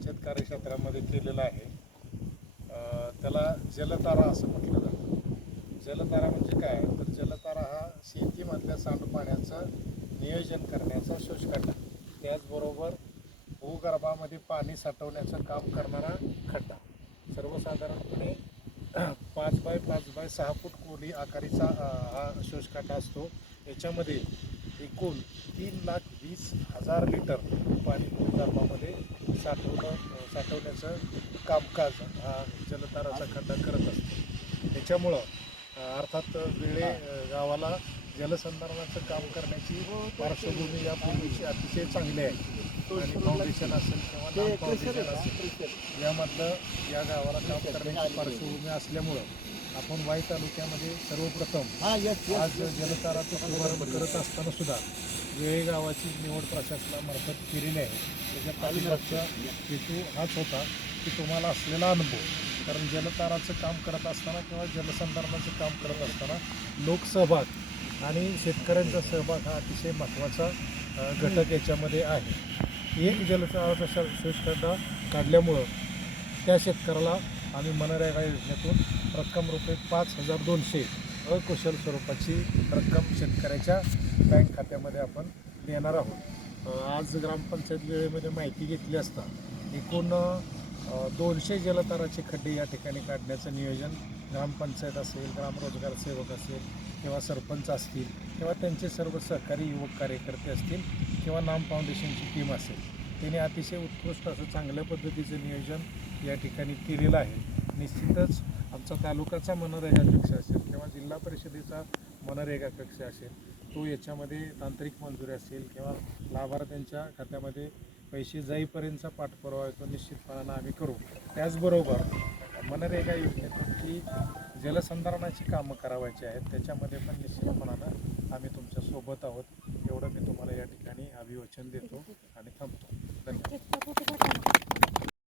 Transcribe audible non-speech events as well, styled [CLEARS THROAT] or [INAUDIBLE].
पंचायत कार्यक्षेत्रामध्ये केलेलं आहे. त्याला जलतारा असं म्हटलं जातं. जलतारा म्हणजे काय? तर जलतारा हा शेतीमधल्या सांडपाण्याचं नियोजन करण्याचा शोषखड्डा त्याचबरोबर भूगर्भामध्ये पाणी साठवण्याचं काम करणारा खड्डा. सर्वसाधारणपणे [CLEARS THROAT] पाच बाय पाच बाय सहा फूट कोली आकारीचा हा शोषखड्डा असतो. याच्यामध्ये एकूण तीन लाख वीस हजार लिटर पाणी भूगर्भामध्ये साठवणं साठवण्याचं कामकाज हा जलताराचा खड्डा करत असतो. त्याच्यामुळं अर्थात वेळे गावाला जलसंधारणाचं काम करण्याची पार्श्वभूमी यापूर्वीची अतिशय चांगली आहे. आणि फाउंडेशन असेल किंवा फाउंडेशन असेल यामधलं या गावाला काम करण्याची पार्श्वभूमी असल्यामुळं आपण वाई तालुक्यामध्ये सर्वप्रथम आज जलताराचा शुभारंभ करत असताना सुद्धा वेळे गावाची निवड प्रशासनामार्फत केलेली आहे. त्याच्या पाठीमागचा हेतू हाच होता की तुम्हाला असलेला अनुभव. कारण जलताराचं काम करत असताना किंवा जलसंधारणाचं काम करत असताना लोकसहभाग आणि शेतकऱ्यांचा सहभाग हा अतिशय महत्त्वाचा घटक याच्यामध्ये आहे. एक जलताराचा श- काढल्यामुळं त्या शेतकऱ्याला आम्ही मनरेगा योजनेतून रक्कम रुपये पाच हजार दोनशे अकुशल स्वरूपाची रक्कम शेतकऱ्याच्या बँक खात्यामध्ये आपण देणार आहोत. आज ग्रामपंचायत वेळेमध्ये माहिती घेतली असता एकूण दोनशे जलताराचे खड्डे या ठिकाणी काढण्याचं नियोजन ग्रामपंचायत असेल ग्रामरोजगार सेवक असेल किंवा सरपंच असतील किंवा त्यांचे सर्व सहकारी युवक कार्यकर्ते असतील किंवा नाम फाउंडेशनची टीम असेल त्यांनी अतिशय उत्कृष्ट असं चांगल्या पद्धतीचं नियोजन या ठिकाणी केलेलं आहे. निश्चितच आमचा तालुकाचा मनरेगा कक्ष असेल किंवा जिल्हा परिषदेचा मनरेगा कक्ष असेल तो याच्यामध्ये तांत्रिक मंजुरी असेल किंवा लाभार्थ्यांच्या खात्यामध्ये पैसे जाईपर्यंतचा पाठपुरावा येतो तो निश्चितपणानं आम्ही करू. त्याचबरोबर मनरेगा योजनेतून की जलसंधारणाची कामं करावायची आहेत त्याच्यामध्ये पण निश्चितपणानं आम्ही तुमच्यासोबत आहोत. एवढं मी तुम्हाला या ठिकाणी अभिवचन देतो.